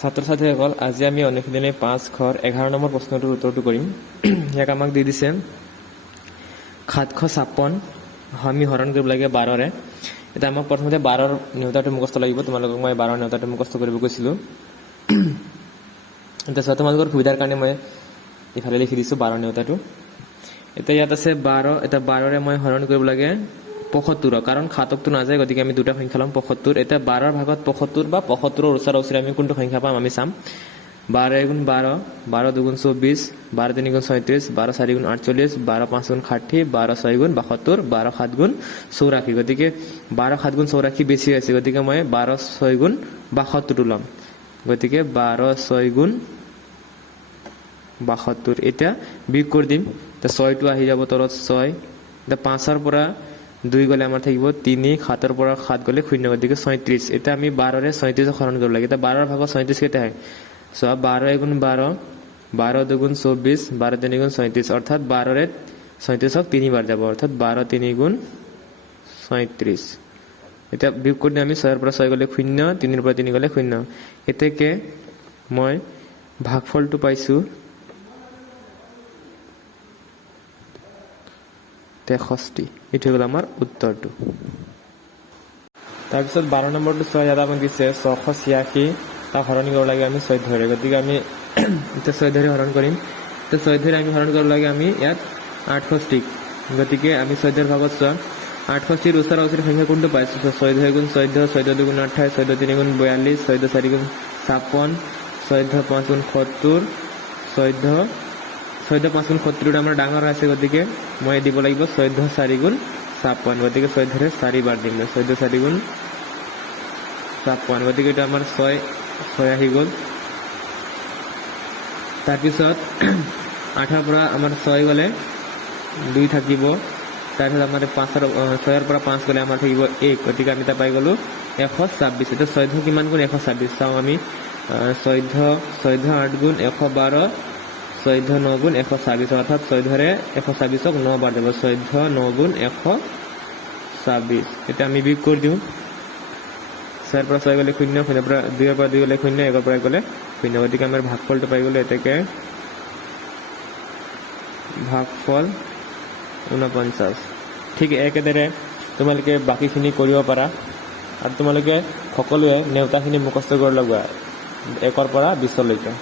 ছাত্ৰ ছাত্ৰীসকল আজি আমি অনুশীলনী 5 ঘৰ 11 নম্বৰ প্ৰশ্নটোৰ উত্তৰটো কৰিম। ইয়াক আমাক দি দিছে 756 আমি হৰণ কৰিব লাগে 12ৰে। এটা আমাক প্ৰথমতে 12ৰ নেউতাটো মুখস্থ লাগিব। তোমালোকক মই 12ৰ নেউতাটো মুখস্থ কৰিব কৈছিলোঁ। এটা তোমালোকৰ সুবিধাৰ কাৰণে মই ইফালে লিখি দিছোঁ 12ৰ নেউতাটো। এটা ইয়াত আছে 12, এটা 12ৰে মই হৰণ কৰিব লাগে 75, কাৰণ 7টো নাযায়, গতিকে আমি দুটা সংখ্যা ল'ম 75। এটা 12ৰ ভাগত 75 বা 75ৰ ওচৰা-ওচৰি আমি কোনটো সংখ্যা পাম আমি চাম। 12 × 12, 12 2 × 24, 12 3 × 36, 12 4 × 48, 12 5 × 60, 12 6 × 72, 12 7 × 84। গতিকে 12 7 × 84 বেছি আছে, গতিকে মই 12 6 × 72টো ল'ম। গতিকে 12 6 × 72 এতিয়া বিয়োগ কৰি দিম। তো 6টো আহি যাব তলত 6। এতিয়া 5ৰ পৰা 2 গ'লে আমাৰ থাকিব 3, 7ৰ পৰা 7 গ'লে 0, গতিকে 37। এতিয়া আমি 12ৰে 37ক হৰণ কৰিব লাগে। এতিয়া 12ৰ ভাগত 37 কেইটা হয়? চোৱা 12 × 12, 12 2 × 24, 12 3 × 37, অৰ্থাৎ 12ৰে 37ক 3 বাৰ যাব, অৰ্থাৎ 12 3 × 37। এতিয়া বিয়োগ কৰি আমি 6ৰ পৰা 6 গ'লে 0, 3ৰ পৰা 3 গ'লে 0। এতেকে মই ভাগফলটো পাইছোঁ 63। এইটো হ'ল আমাৰ উত্তৰটো। তাৰপিছত 12 নম্বৰটো চোৱা, ইয়াত আমাক দিছে 686 তাক হৰণ কৰিব লাগে আমি 14ৰে। গতিকে আমি এতিয়া 14ৰে হৰণ কৰিম। তো 14ৰে আমি হৰণ কৰিব লাগে আমি ইয়াত 68। গতিকে আমি 14ৰ ভাগত চোৱা 68ৰ ওচৰা-ওচৰি সংখ্যা কোনটো পাইছোঁ? 14 × 14, 14 2 × 28, 14 3 × 42, 14 4 × 56, 14 5 × 70, 14 5 × 70টো আমাৰ ডাঙৰ আছে, গতিকে মই দিব লাগিব 14 4 × 56। গতিকে 14ৰে 4 বাৰ দিম, 14 4 × 56। গতিকে এইটো আমাৰ 6 আহি গ'ল। তাৰপিছত 8ৰ পৰা আমাৰ 6 গ'লে 2 থাকিব। তাৰপিছত আমাৰ 6ৰ পৰা 5 গ'লে আমাৰ থাকিব 1, গতিকে আমি এটা পাই গ'লোঁ 126। এতিয়া 14 কিমান গুণ 126 চাওঁ আমি। 14 8 গুণ 112, 14 9 গুণ 126, অৰ্থাৎ 14ৰে 126ক 9 বাৰ যাব, 14 9 গুণ 126। এতিয়া আমি বিয়োগ কৰি দিওঁ। 6ৰ পৰা 6 গ'লে 0, 0ৰ পৰা 2ৰ পৰা 2 গ'লে 0, 1ৰ পৰা গ'লে 0, গতিকে আমাৰ ভাগফলটো পাই গ'লোঁ এতেকে ভাগফল 49। ঠিক একেদৰে তোমালোকে বাকীখিনি কৰিব পাৰা, আৰু তোমালোকে সকলোৱে নেউতাখিনি মুখস্থ কৰি লগোৱা 1ৰ পৰা 20লৈকে।